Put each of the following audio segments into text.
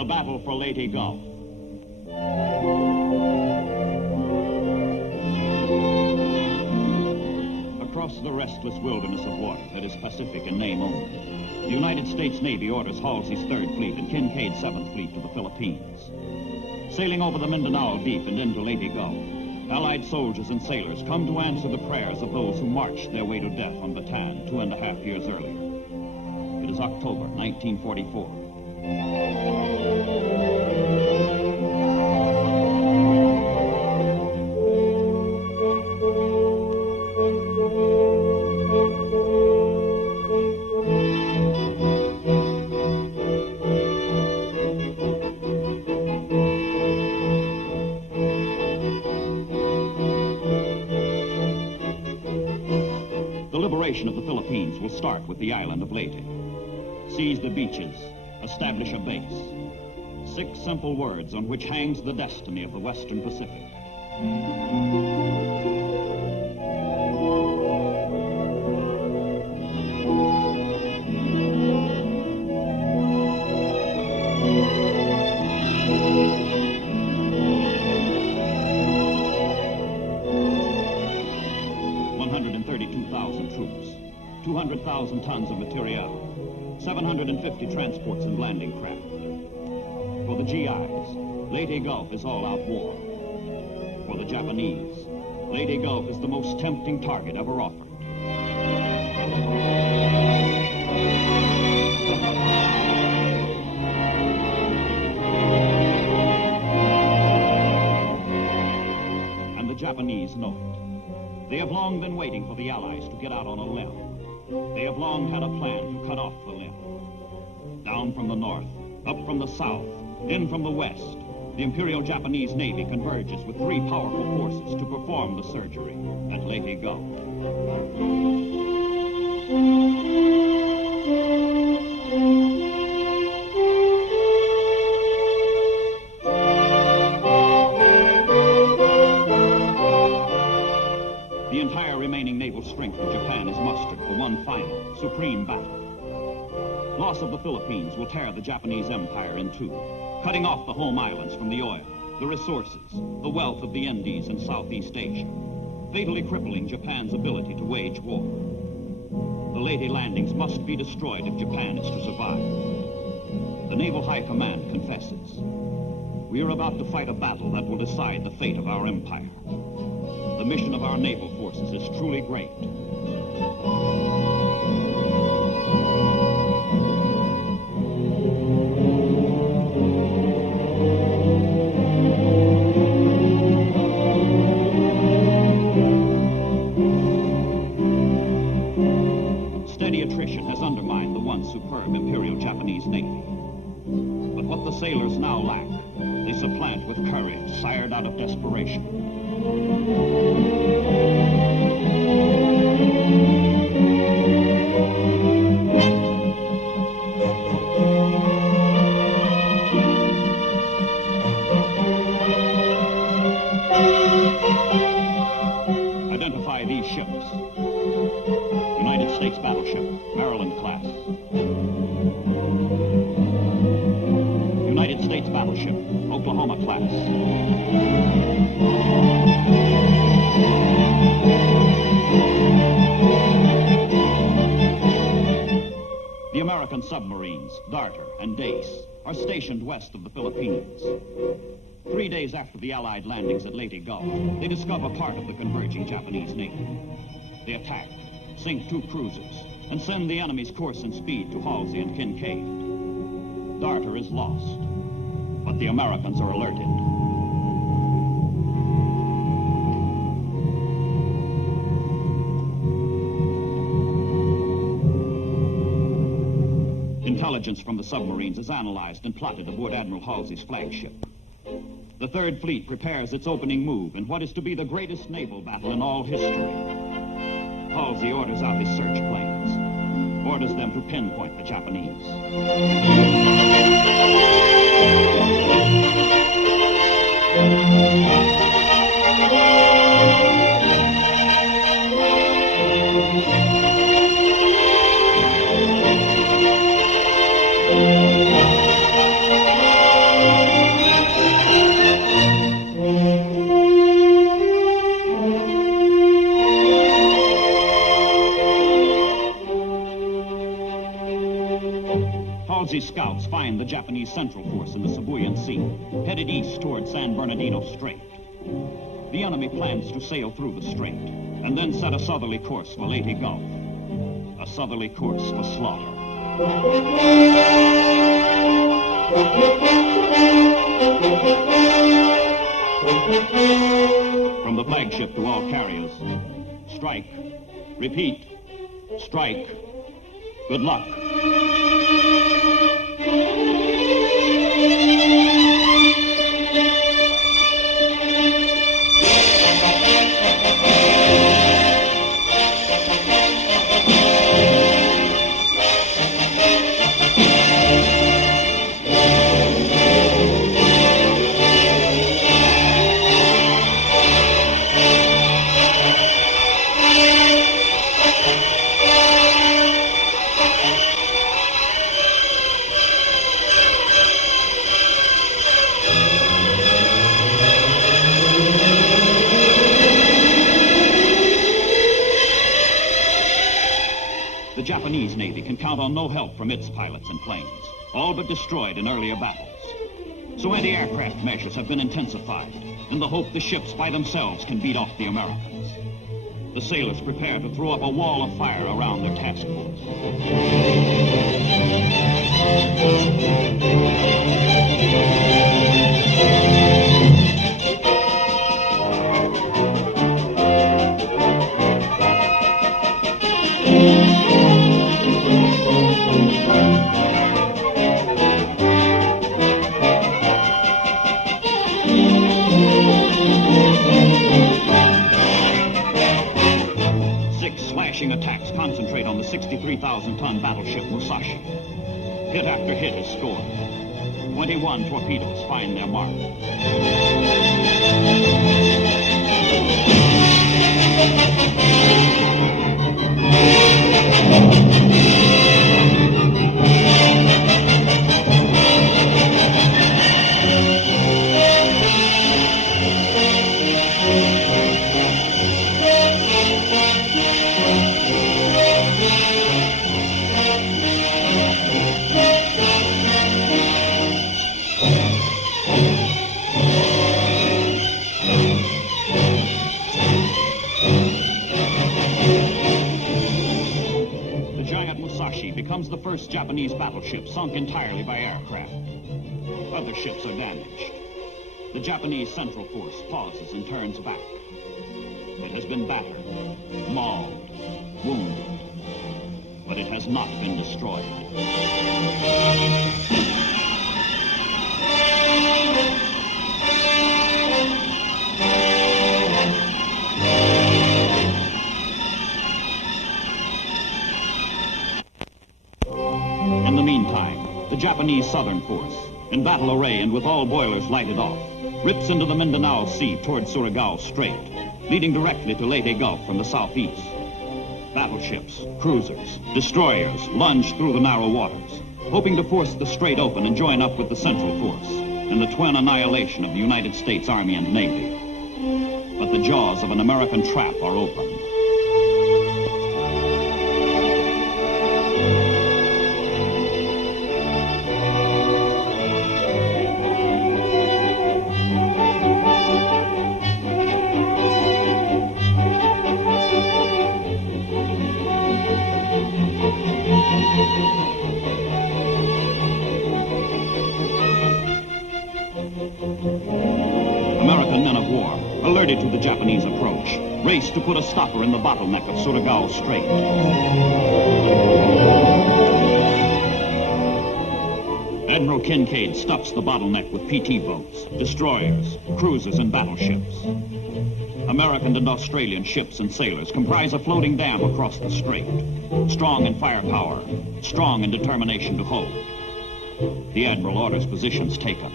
the battle for Leyte Gulf. Across the restless wilderness of water that is Pacific in name only, the United States Navy orders Halsey's 3rd Fleet and Kincaid's 7th Fleet to the Philippines. Sailing over the Mindanao Deep and into Leyte Gulf, Allied soldiers and sailors come to answer the prayers of those who marched their way to death on Bataan 2.5 years earlier. It is October 1944. Of the Philippines will start with the island of Leyte. Seize the beaches, establish a base. 6 simple words on which hangs the destiny of the Western Pacific. 200,000 tons of material, 750 transports and landing craft. For the GIs, Leyte Gulf is all-out war. For the Japanese, Leyte Gulf is the most tempting target ever offered. And the Japanese know it. They have long been waiting for the Allies to get out on a limb. They have long had a plan to cut off the limb. Down from the north, up from the south, in from the west, the Imperial Japanese Navy converges with 3 powerful forces to perform the surgery at Leyte Gulf. The entire remaining naval strength of Japan is mustered for one final, supreme battle. Loss of the Philippines will tear the Japanese empire in 2, cutting off the home islands from the oil, the resources, the wealth of the Indies and Southeast Asia, fatally crippling Japan's ability to wage war. The Leyte landings must be destroyed if Japan is to survive. The Naval High Command confesses. We are about to fight a battle that will decide the fate of our empire. The mission of our naval forces is truly great. Steady attrition has undermined the once superb Imperial Japanese Navy. But what the sailors now lack, they supplant with courage sired out of desperation. Identify these ships. United States battleship, Maryland class. United States battleship, Oklahoma class. The American submarines, Darter and Dace, are stationed west of the Philippines. 3 days after the Allied landings at Leyte Gulf, they discover part of the converging Japanese Navy. They attack, sink 2 cruisers, and send the enemy's course and speed to Halsey and Kincaid. Darter is lost, but the Americans are alerted. Intelligence from the submarines is analyzed and plotted aboard Admiral Halsey's flagship. The 3rd Fleet prepares its opening move in what is to be the greatest naval battle in all history. Halsey orders out his search planes, orders them to pinpoint the Japanese. Halsey's scouts find the Japanese Central Force in the Sibuyan Sea, headed east toward San Bernardino Strait. The enemy plans to sail through the strait, and then set a southerly course for Leyte Gulf. A southerly course for slaughter. From the flagship to all carriers, strike. Repeat, strike. Good luck. The Japanese Navy can count on no help from its pilots and planes, all but destroyed in earlier battles. So anti-aircraft measures have been intensified, in the hope the ships by themselves can beat off the Americans. The sailors prepare to throw up a wall of fire around their task force. Attacks concentrate on the 63,000-ton battleship Musashi. Hit after hit is scored. 21 torpedoes find their mark. Becomes the first Japanese battleship sunk entirely by aircraft. Other ships are damaged. The Japanese Central Force pauses and turns back. It has been battered, mauled, wounded, but it has not been destroyed. In the meantime, the Japanese Southern Force, in battle array and with all boilers lighted off, rips into the Mindanao Sea toward Surigao Strait, leading directly to Leyte Gulf from the southeast. Battleships, cruisers, destroyers lunge through the narrow waters, hoping to force the strait open and join up with the Central Force in the twin annihilation of the United States Army and Navy. But the jaws of an American trap are open. American men of war, alerted to the Japanese approach, race to put a stopper in the bottleneck of Surigao Strait. Admiral Kincaid stuffs the bottleneck with PT boats, destroyers, cruisers, and battleships. American and Australian ships and sailors comprise a floating dam across the strait, strong in firepower, strong in determination to hold. The Admiral orders positions taken.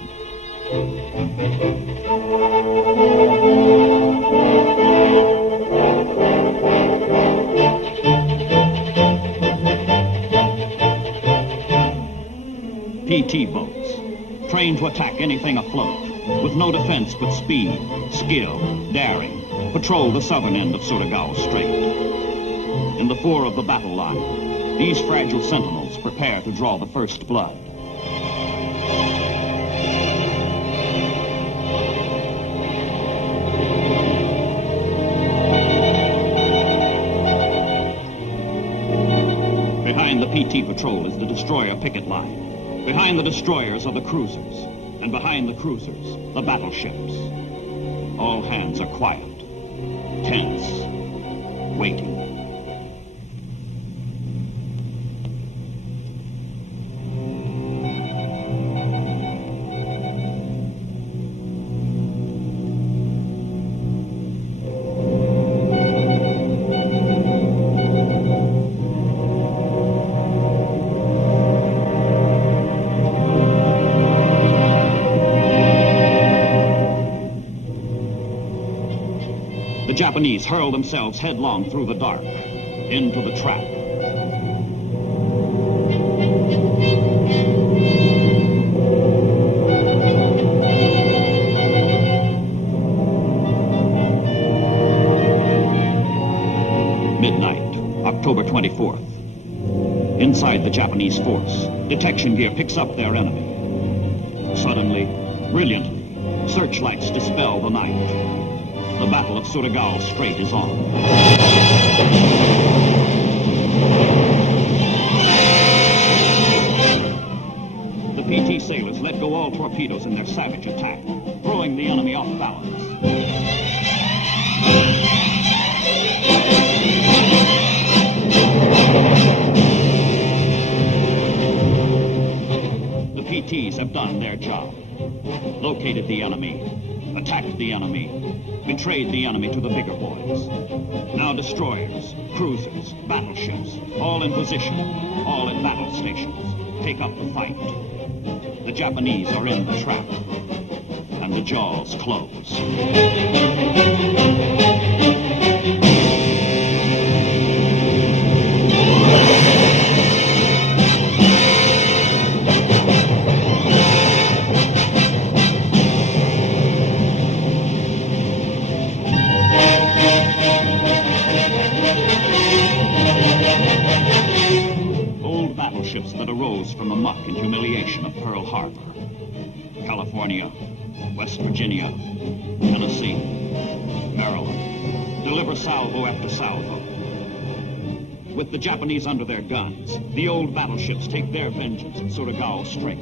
PT boats, trained to attack anything afloat, with no defense but speed, skill, daring, patrol the southern end of Surigao Strait. In the fore of the battle line, These fragile sentinels prepare to draw the first blood. Behind the PT patrol is the destroyer picket line. Behind the destroyers are the cruisers. And behind the cruisers, the battleships. All hands are quiet, tense, waiting. The Japanese hurl themselves headlong through the dark, into the trap. Midnight, October 24th. Inside the Japanese force, detection gear picks up their enemy. Suddenly, brilliantly, searchlights dispel the night. The Battle of Surigao Strait is on. The PT sailors let go all torpedoes in their savage attack, throwing the enemy off balance. The PTs have done their job. Located the enemy, attacked the enemy, betrayed the enemy to the bigger boys. Now destroyers, cruisers, battleships, all in position, all at battle stations, take up the fight. The Japanese are in the trap, and the jaws close. Battleships that arose from the muck and humiliation of Pearl Harbor. California, West Virginia, Tennessee, Maryland, deliver salvo after salvo. With the Japanese under their guns, the old battleships take their vengeance at Surigao Strait.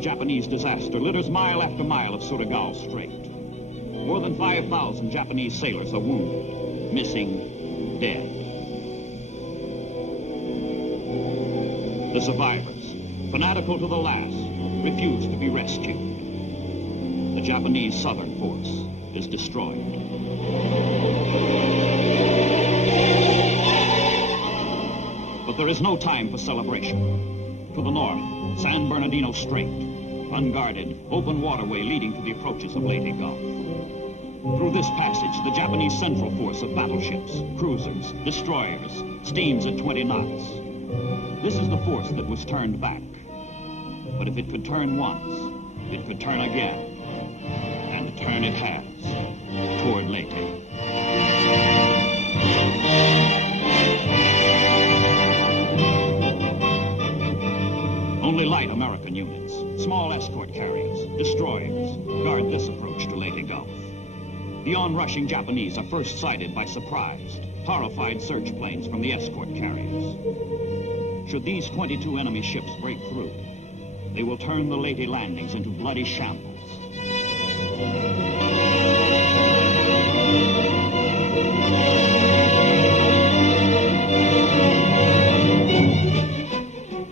Japanese disaster litters mile after mile of Surigao Strait. More than 5,000 Japanese sailors are wounded, missing, dead. The survivors, fanatical to the last, refuse to be rescued. The Japanese southern force is destroyed. But there is no time for celebration. To the north, San Bernardino Strait. Unguarded, open waterway leading to the approaches of Leyte Gulf. Through this passage, the Japanese central force of battleships, cruisers, destroyers, steams at 20 knots. This is the force that was turned back. But if it could turn once, it could turn again. And turn it has, toward Leyte. Only light American units, small escort carriers, destroyers, guard this approach to Leyte Gulf. The onrushing Japanese are first sighted by surprised, horrified search planes from the escort carriers. Should these 22 enemy ships break through, they will turn the Leyte landings into bloody shambles.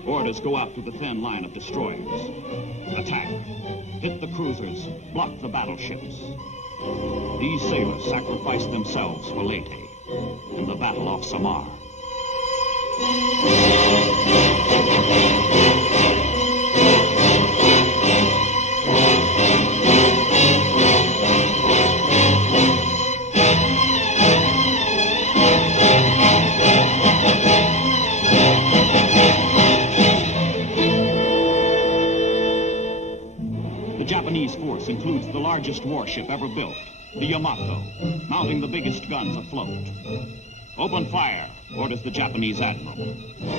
Orders go out to the thin line of destroyers. Attack. Hit the cruisers. Block the battleships. These sailors sacrificed themselves for Leyte in the Battle off Samar. force includes the largest warship ever built, the Yamato, mounting the biggest guns afloat. Open fire, orders the Japanese admiral,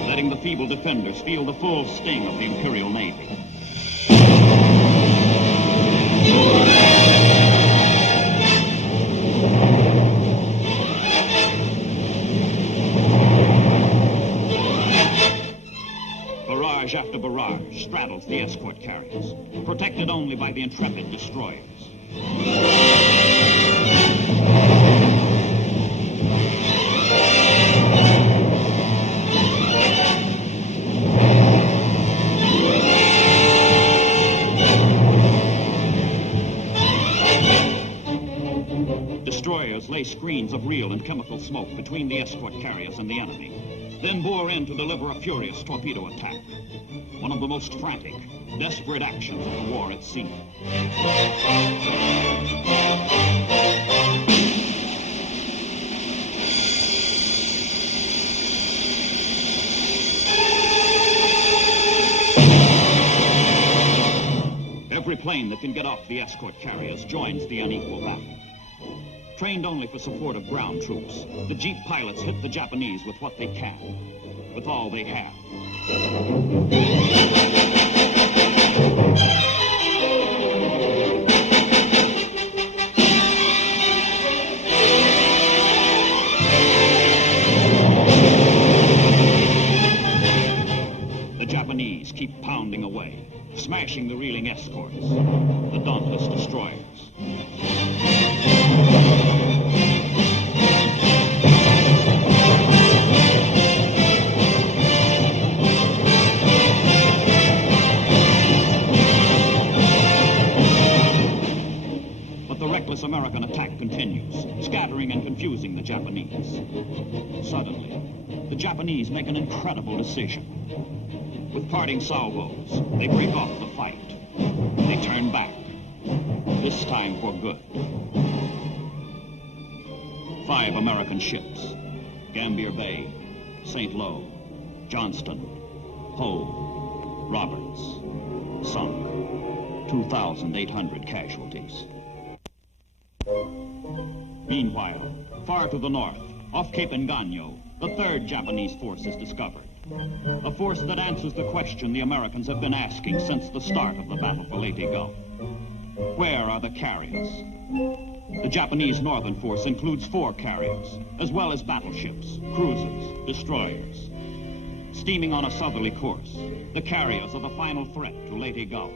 letting the feeble defenders feel the full sting of the Imperial Navy. Barrage after barrage straddles the escort carriers, protected only by the intrepid destroyers. Destroyers lay screens of real and chemical smoke between the escort carriers and the enemy, then bore in to deliver a furious torpedo attack. One of the most frantic, desperate actions of the war at sea. Every plane that can get off the escort carriers joins the unequal battle. Trained only for support of ground troops, the Jeep pilots hit the Japanese with what they can, with all they have. The Japanese keep pounding away, smashing the reeling escorts, the dauntless destroyers. American attack continues, scattering and confusing the Japanese. Suddenly, the Japanese make an incredible decision. With parting salvos, they break off the fight. They turn back, this time for good. 5 American ships, Gambier Bay, St. Lo, Johnston, Hull, Roberts, sunk. 2,800 casualties. Meanwhile, far to the north, off Cape Engano, the 3rd Japanese force is discovered. A force that answers the question the Americans have been asking since the start of the battle for Leyte Gulf. Where are the carriers? The Japanese northern force includes 4 carriers, as well as battleships, cruisers, destroyers. Steaming on a southerly course, the carriers are the final threat to Leyte Gulf.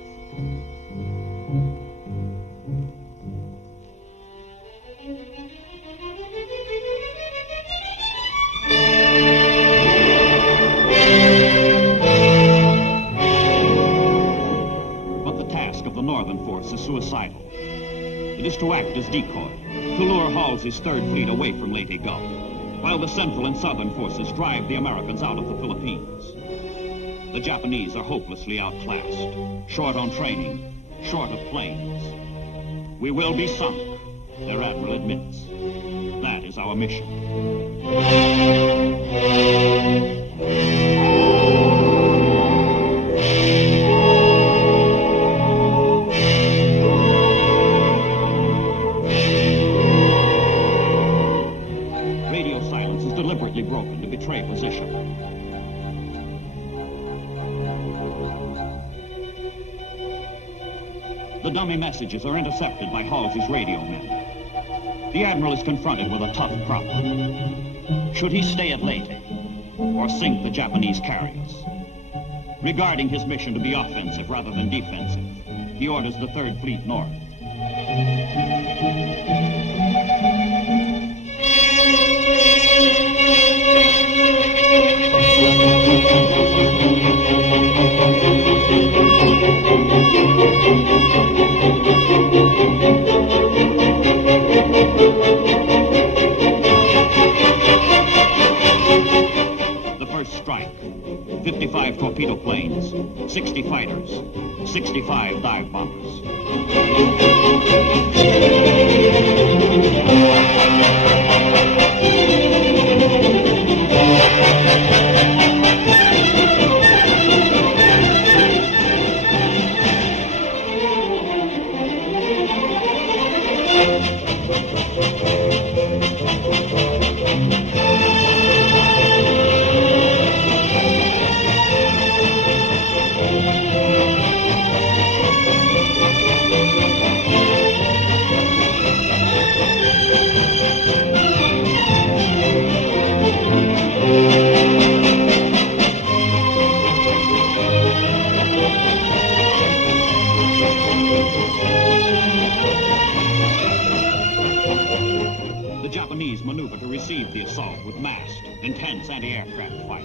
Northern force is suicidal. It is to act as decoy, to lure Halsey's 3rd Fleet away from Leyte Gulf, while the central and southern forces drive the Americans out of the Philippines. The Japanese are hopelessly outclassed, short on training, short of planes. We will be sunk, their admiral admits. That is our mission. Broken to betray position. The dummy messages are intercepted by Halsey's radio men. The admiral is confronted with a tough problem. Should he stay at Leyte or sink the Japanese carriers? Regarding his mission to be offensive rather than defensive, he orders the 3rd Fleet north. The first strike, 55 torpedo planes, 60 fighters, 65 dive bombers. to receive the assault with massed, intense anti-aircraft fire.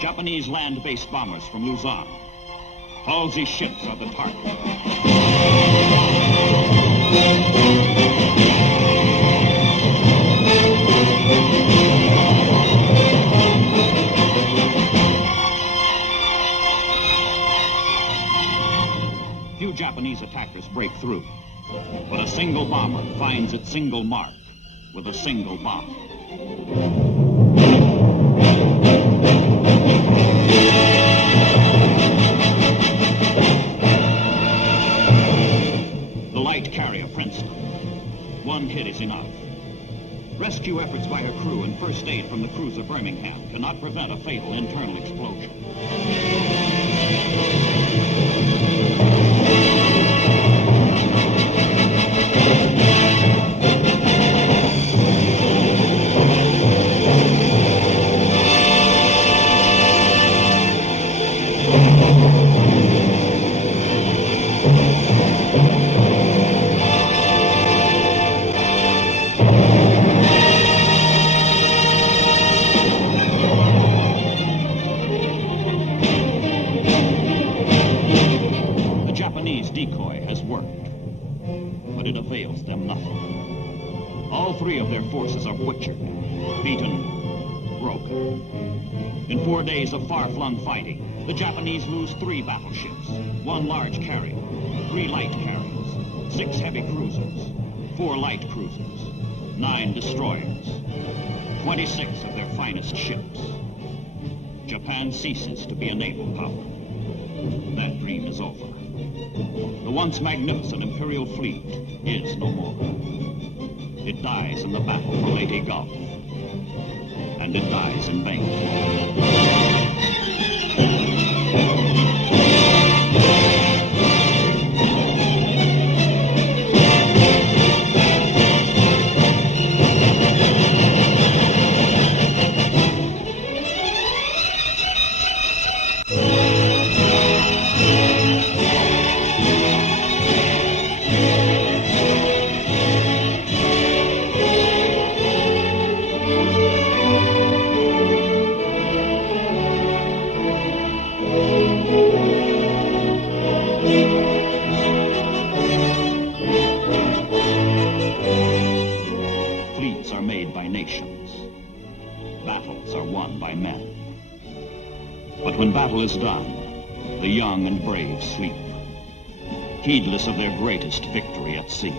Japanese land-based bombers from Luzon. Halsey's ships are the target. Few Japanese attackers break through, but a single bomber finds its single mark with a single bomb. The light carrier Princeton. One hit is enough. Rescue efforts by her crew and first aid from the cruiser Birmingham cannot prevent a fatal internal explosion. Decoy has worked, but it avails them nothing. All three of their forces are butchered, beaten, broken. In 4 days of far-flung fighting, the Japanese lose 3 battleships, 1 large carrier, 3 light carriers, 6 heavy cruisers, 4 light cruisers, 9 destroyers, 26 of their finest ships. Japan ceases to be a naval power. That dream is over. The once magnificent Imperial fleet is no more. It dies in the battle for Leyte Gulf, and it dies in vain. Fleets are made by nations. Battles are won by men. But when battle is done, the young and brave sleep, heedless of their greatest victory at sea.